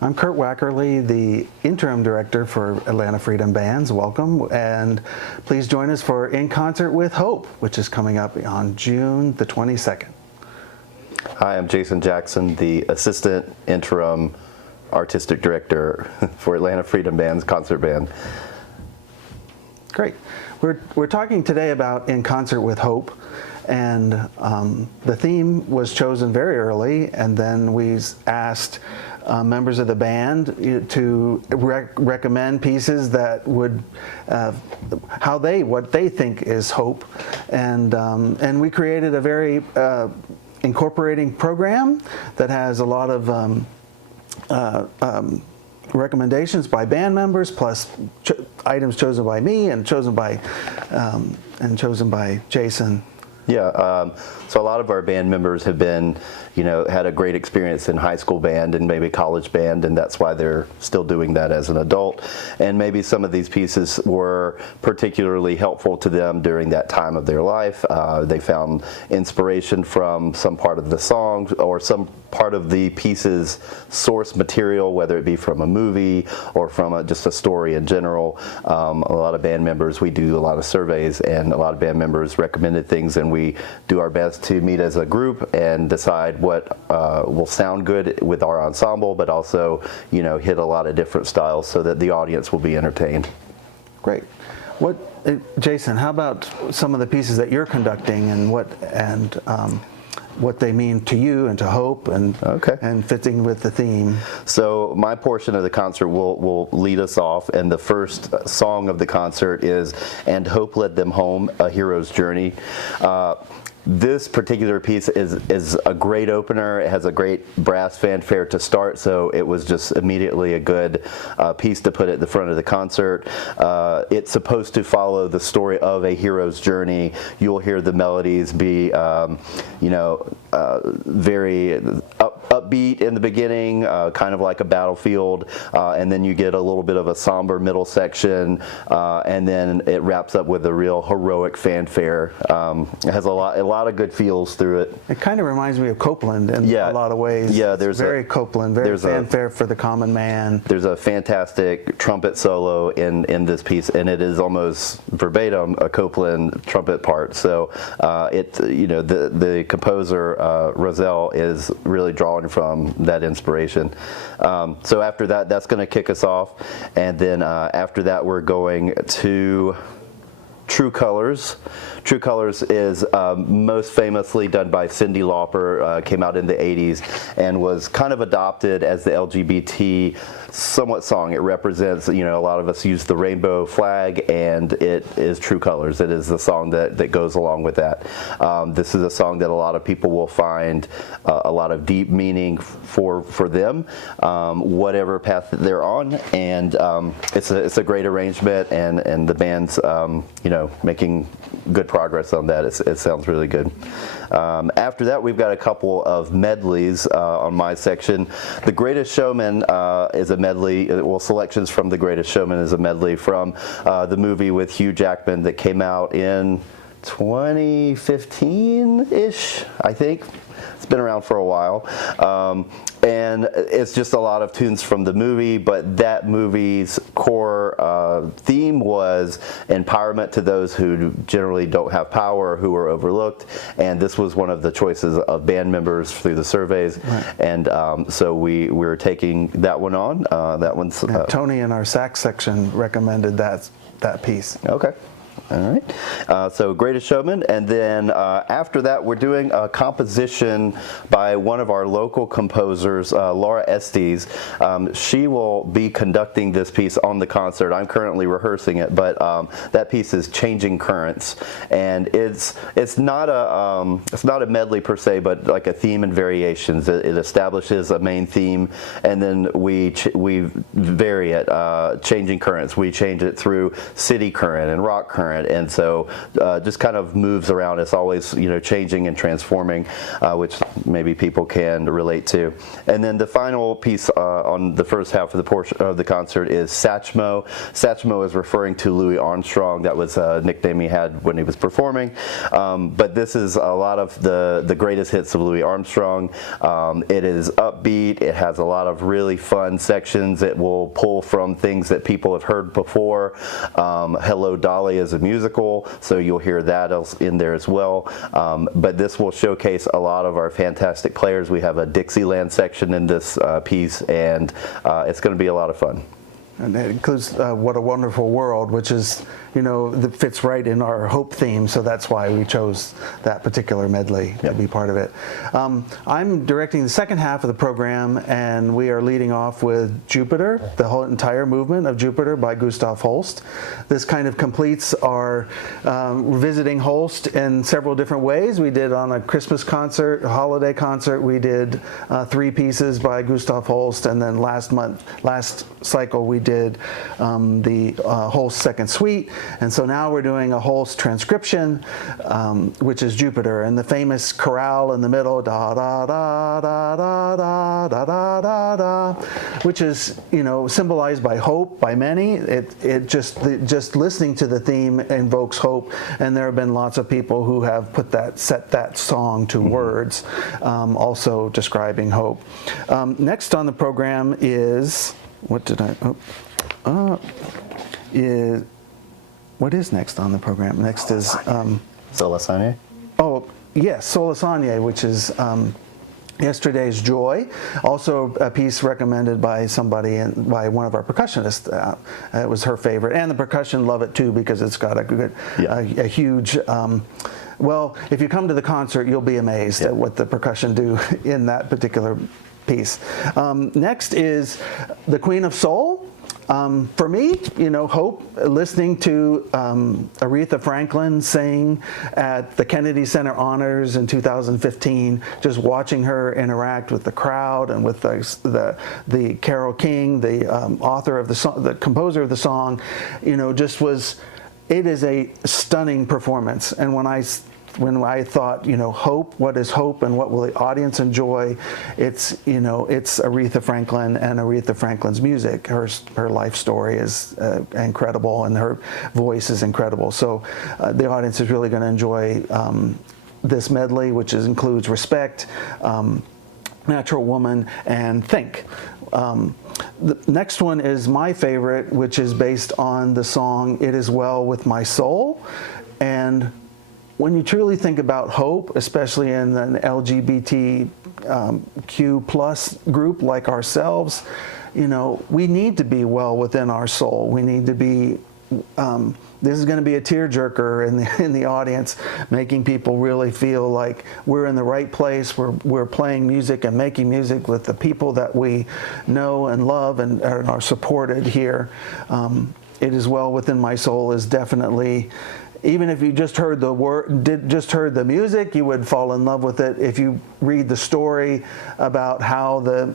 I'm Kurt Wackerly, the Interim Director for Atlanta Freedom Bands. Welcome, and please join us for In Concert with Hope, which is coming up on June the 22nd. Hi, I'm Jason Jackson, the Assistant Interim Artistic Director for Atlanta Freedom Band's concert band. Great. We're talking today about In Concert with Hope, and the theme was chosen very early, and then we asked members of the band to recommend pieces that would what they think is hope, and we created a very incorporating program that has a lot of recommendations by band members, plus items chosen by me and chosen by Jason. Yeah, so a lot of our band members have been, had a great experience in high school band and maybe college band, and that's why they're still doing that as an adult. And maybe some of these pieces were particularly helpful to them during that time of their life. They found inspiration from some part of the song or some part of the piece's source material, whether it be from a movie or from just a story in general. A lot of band members, we do a lot of surveys, and a lot of band members recommended things, and we do our best to meet as a group and decide what will sound good with our ensemble, but also, hit a lot of different styles so that the audience will be entertained. Great. Jason, how about some of the pieces that you're conducting and what they mean to you and to Hope and fitting with the theme? So my portion of the concert will lead us off, and the first song of the concert is "And Hope Led Them Home, A Hero's Journey." This particular piece is a great opener. It has a great brass fanfare to start, so it was just immediately a good piece to put at the front of the concert. It's supposed to follow the story of a hero's journey. You'll hear the melodies be, very upbeat in the beginning, kind of like a battlefield, and then you get a little bit of a somber middle section, and then it wraps up with a real heroic fanfare. It has a lot of good feels through it. It kind of reminds me of Copeland in a lot of ways. Yeah, there's very Copeland, very fanfare for the common man. There's a fantastic trumpet solo in this piece, and it is almost verbatim a Copeland trumpet part. So the composer Roselle is really drawing from that inspiration. So after that, that's going to kick us off, and then after that we're going to True Colors. True Colors is most famously done by Cyndi Lauper, came out in the 80s, and was kind of adopted as the LGBT somewhat song. It represents, a lot of us use the rainbow flag, and it is True Colors. It is the song that goes along with that. This is a song that a lot of people will find a lot of deep meaning for them, whatever path that they're on, and it's a great arrangement, and the band's making good progress on that. It sounds really good. After that, we've got a couple of medleys on my section. The Greatest Showman is a medley. Selections from The Greatest Showman is a medley from the movie with Hugh Jackman that came out in 2015-ish, I think. It's been around for a while. And it's just a lot of tunes from the movie, but that movie's core theme was empowerment to those who generally don't have power, who are overlooked, and this was one of the choices of band members through the surveys, and so we're taking that one on. That one's Tony in our sax section recommended that piece. Okay. All right, so Greatest Showman, and then after that we're doing a composition by one of our local composers, Laura Estes. She will be conducting this piece on the concert. I'm currently rehearsing it, but that piece is Changing Currents, and it's not a medley per se, but like a theme and variations. It establishes a main theme, and then we vary it. Changing Currents, we change it through city current and rock current different, and so just kind of moves around. It's always, you know, changing and transforming, which maybe people can relate to. And then the final piece on the first half of the portion of the concert is Satchmo. Satchmo is referring to Louis Armstrong. That was a nickname he had when he was performing. But this is a lot of the greatest hits of Louis Armstrong. It is upbeat. It has a lot of really fun sections. It will pull from things that people have heard before. Hello Dolly is a musical, so you'll hear that in there as well. But this will showcase a lot of our fantastic players. We have a Dixieland section in this piece, and it's going to be a lot of fun. And it includes What a Wonderful World, which is, you know, that fits right in our Hope theme, so that's why we chose that particular medley to be part of it. I'm directing the second half of the program, and we are leading off with Jupiter, the whole entire movement of Jupiter by Gustav Holst. This kind of completes our visiting Holst in several different ways. We did on a Christmas concert, a holiday concert, we did 3 pieces by Gustav Holst, and then last cycle we did the Holst Second Suite, and so now we're doing a Holst transcription, which is Jupiter, and the famous chorale in the middle, da da da da da da da da da da, which is, you know, symbolized by hope by many. It just listening to the theme invokes hope, and there have been lots of people who have set that song to words, also describing hope. Next on the program is. What is next on the program? Next is Sola Sane? Oh yes, Sola Sane, which is Yesterday's Joy, also a piece recommended by somebody, by one of our percussionists. It was her favorite, and the percussion love it too because it's got a huge. Well, if you come to the concert, you'll be amazed at what the percussion do in that particular piece. Next is the Queen of Soul. For me, you know, hope, listening to Aretha Franklin sing at the Kennedy Center Honors in 2015, just watching her interact with the crowd and with the Carole King, the author of the song, the composer of the song, you know, it is a stunning performance. And when I thought, you know, hope, what is hope and what will the audience enjoy? It's, you know, it's Aretha Franklin and Aretha Franklin's music. Her life story is incredible, and her voice is incredible. So the audience is really going to enjoy this medley, which includes Respect, Natural Woman, and Think. The next one is my favorite, which is based on the song It Is Well With My Soul. And when you truly think about hope, especially in an LGBTQ plus group like ourselves, you know, we need to be well within our soul. We need to be, this is going to be a tearjerker in the audience, making people really feel like we're in the right place. We're playing music and making music with the people that we know and love and are supported here. It Is Well Within My Soul is definitely, even if you just heard the music, you would fall in love with it. If you read the story about how the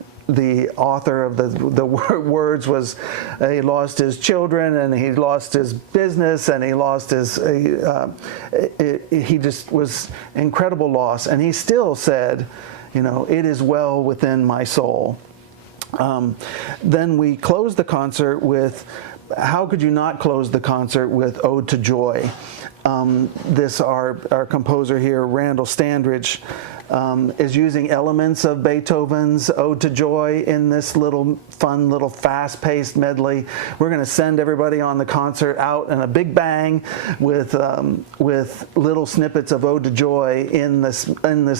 author of the words was, he lost his children and he lost his business and he lost he just was incredible loss, and he still said, you know, it is well within my soul. Then we closed the concert with, how could you not close the concert with Ode to Joy? Our composer here, Randall Standridge, is using elements of Beethoven's Ode to Joy in this little fun, little fast-paced medley. We're going to send everybody on the concert out in a big bang with little snippets of Ode to Joy in this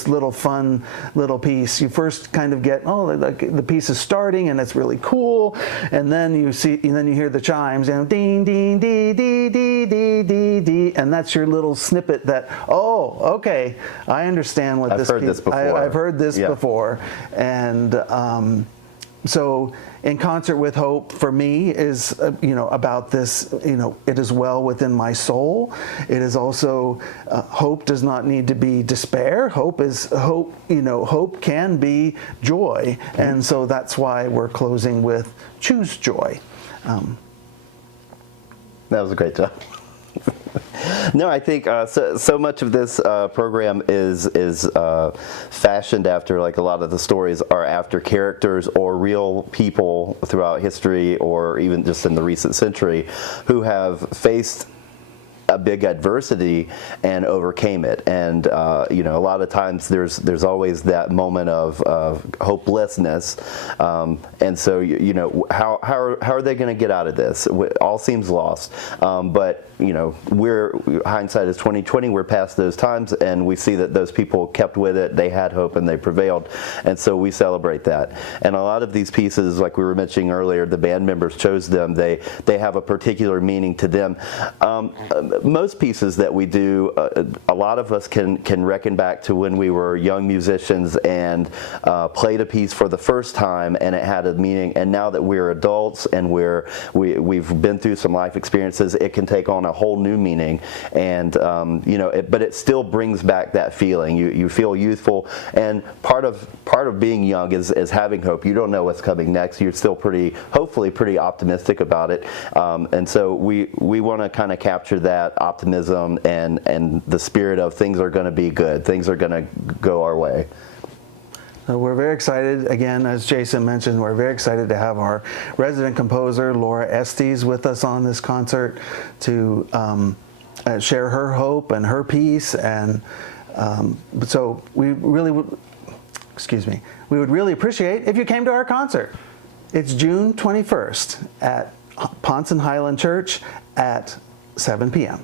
little fun little piece. You first kind of get, the piece is starting and it's really cool, and then you hear the chimes and ding ding dee dee dee dee dee dee, and that's your little snippet that, okay, I understand what this piece. I've heard this before, and so In Concert with Hope for me is about this, it is well within my soul. It is also hope does not need to be despair. Hope can be joy, and so that's why we're closing with Choose Joy. That was a great job. No, I think so much of this program is fashioned after, like, a lot of the stories are after characters or real people throughout history, or even just in the recent century, who have faced a big adversity and overcame it. And you know, a lot of times there's always that moment of hopelessness, and so you know, how are they going to get out of this? All seems lost, but you know, hindsight is 20/20. We're past those times, and we see that those people kept with it. They had hope and they prevailed, and so we celebrate that. And a lot of these pieces, like we were mentioning earlier, the band members chose them. They have a particular meaning to them. Most pieces that we do, a lot of us can reckon back to when we were young musicians and played a piece for the first time, and it had a meaning. And now that we're adults and we've been through some life experiences, it can take on a whole new meaning. And you know, but it still brings back that feeling. You feel youthful, and part of being young is having hope. You don't know what's coming next. You're still hopefully pretty optimistic about it. And so we want to kind of capture that optimism and the spirit of things are going to be good. Things are going to go our way. So we're very excited. Again, as Jason mentioned, we're very excited to have our resident composer, Laura Estes, with us on this concert to share her hope and her peace. And so we really would, we would really appreciate if you came to our concert. It's June 21st at Ponson Highland Church at 7 p.m.